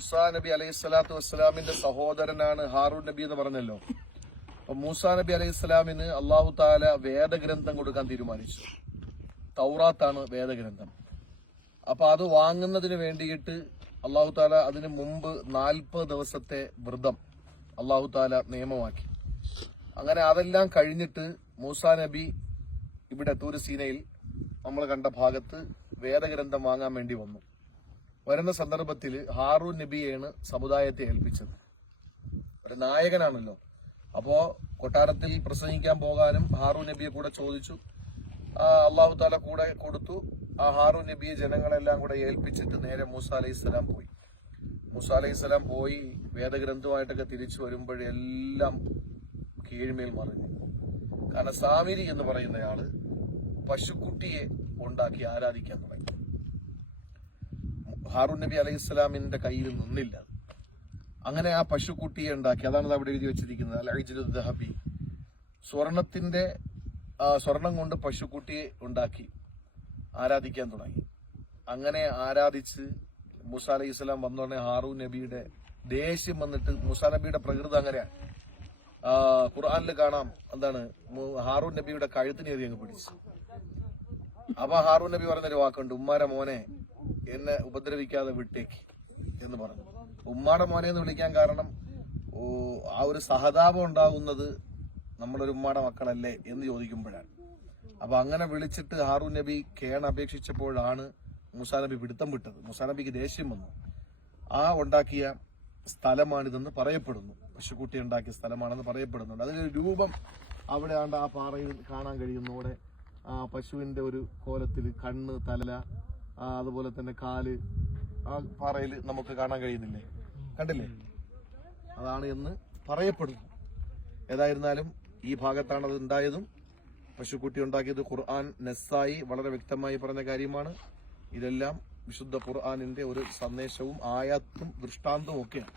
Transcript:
മൂസാ നബി അലൈഹി സ്വലാത്തു വസ്സലാമിന്റെ സഹോദരനാണ് ഹാറൂൻ നബി എന്ന് പറഞ്ഞല്ലോ. അപ്പൊ മൂസാ നബി അലൈഹി സ്വലാമിന് അള്ളാഹു താല വേദഗ്രന്ഥം കൊടുക്കാൻ തീരുമാനിച്ചു. തൗറാത്താണ് വേദഗ്രന്ഥം. അപ്പൊ അത് വാങ്ങുന്നതിന് വേണ്ടിയിട്ട് അള്ളാഹു താല അതിന് മുമ്പ് 40 ദിവസത്തെ വ്രതം അള്ളാഹു താല നിയമമാക്കി. അങ്ങനെ അതെല്ലാം കഴിഞ്ഞിട്ട് മൂസാ നബി ഇവിടെ തൂര് സീനയിൽ നമ്മൾ കണ്ട ഭാഗത്ത് വേദഗ്രന്ഥം വാങ്ങാൻ വേണ്ടി വന്നു. വരുന്ന സന്ദർഭത്തിൽ ഹാറൂൻ നബിയെയാണ് സമുദായത്തെ ഏൽപ്പിച്ചത്. ഒരു നായകനാണല്ലോ. അപ്പോ കൊട്ടാരത്തിൽ പ്രസംഗിക്കാൻ പോകാനും ഹാറൂൻ നബിയെ കൂടെ ചോദിച്ചു. അള്ളാഹു താല കൂടെ കൊടുത്തു. ആ ഹാറൂൻ നബിയെ ജനങ്ങളെല്ലാം കൂടെ ഏൽപ്പിച്ചിട്ട് നേരെ മൂസാ അലൈഹിസ്സലാം പോയി. മൂസാ അലൈഹിസ്സലാം പോയി വേദഗ്രന്ഥമായിട്ടൊക്കെ തിരിച്ചു വരുമ്പോഴെല്ലാം കീഴ്മേൽ മറിഞ്ഞു. കാരണം സാമിരി എന്ന് പറയുന്നയാള് പശുക്കുട്ടിയെ ഉണ്ടാക്കി ആരാധിക്കാൻ തുടങ്ങി. ഹാറൂൻ നബി അലൈഹിസ്സലാമിന്റെ കയ്യിൽ നിന്നില്ല. അങ്ങനെ ആ പശുക്കുട്ടിയെ ഉണ്ടാക്കി. അതാണ് അവിടെ എഴുതി വെച്ചിരിക്കുന്നത്, അൽ-ഇജ്ലു ദഹബി. സ്വർണം കൊണ്ട് പശുക്കുട്ടിയെ ഉണ്ടാക്കി ആരാധിക്കാൻ തുടങ്ങി. അങ്ങനെ ആരാധിച്ച് മൂസാ അലൈഹി സ്വലാം വന്നോടനെ ഹാറൂൻ നബിയുടെ ദേഷ്യം വന്നിട്ട്, മൂസാ നബിയുടെ പ്രകൃതി അങ്ങനെയാണ്. ഖുർആനിൽ കാണാം, എന്താണ്, ഹാറൂൻ നബിയുടെ കഴുത്തിന് എതി അങ്ങ് പിടിച്ചു. അപ്പൊ ഹാറൂൻ നബി പറഞ്ഞൊരു വാക്കുണ്ട്, ഉമ്മാരെ മോനെ എന്നെ ഉപദ്രവിക്കാതെ വിട്ടേക്ക് എന്ന് പറഞ്ഞു. ഉമ്മാടെ മോനെ എന്ന് വിളിക്കാൻ കാരണം ആ ഒരു സഹതാപം ഉണ്ടാകുന്നത് നമ്മളൊരു ഉമ്മാടെ മക്കളല്ലേ എന്ന് ചോദിക്കുമ്പോഴാണ്. അപ്പൊ അങ്ങനെ വിളിച്ചിട്ട് ഹാറൂൻ നബി അപേക്ഷിച്ചപ്പോഴാണ് മൂസാ നബി പിടുത്തം വിട്ടത്. മൂസാ നബിക്ക് ദേഷ്യം വന്നു. ആ ഉണ്ടാക്കിയ സ്ഥലമാണിതെന്ന് പറയപ്പെടുന്നു. പശുക്കുട്ടി ഉണ്ടാക്കിയ സ്ഥലമാണെന്ന് പറയപ്പെടുന്നുണ്ട്. അതിനൊരു രൂപം അവിടെ ആണ്ട് ആ പാറയിൽ കാണാൻ കഴിയുന്നു. അവിടെ പശുവിന്റെ ഒരു കോലത്തിൽ കണ്ണ്, തല, അതുപോലെ തന്നെ കാല് ആ പാറയിൽ നമുക്ക് കാണാൻ കഴിയുന്നില്ലേ? കണ്ടില്ലേ? അതാണ് എന്ന് പറയപ്പെടുന്നു. ഏതായിരുന്നാലും ഈ ഭാഗത്താണ് അത് ഉണ്ടായതും. പശുക്കുട്ടി ഉണ്ടാക്കിയത് ഖുർആൻ നസ്സായി വളരെ വ്യക്തമായി പറഞ്ഞ കാര്യമാണ്. ഇതെല്ലാം വിശുദ്ധ ഖുർആനിന്റെ ഒരു സന്ദേശവും ആയാത്തും ദൃഷ്ടാന്തവും ഒക്കെയാണ്.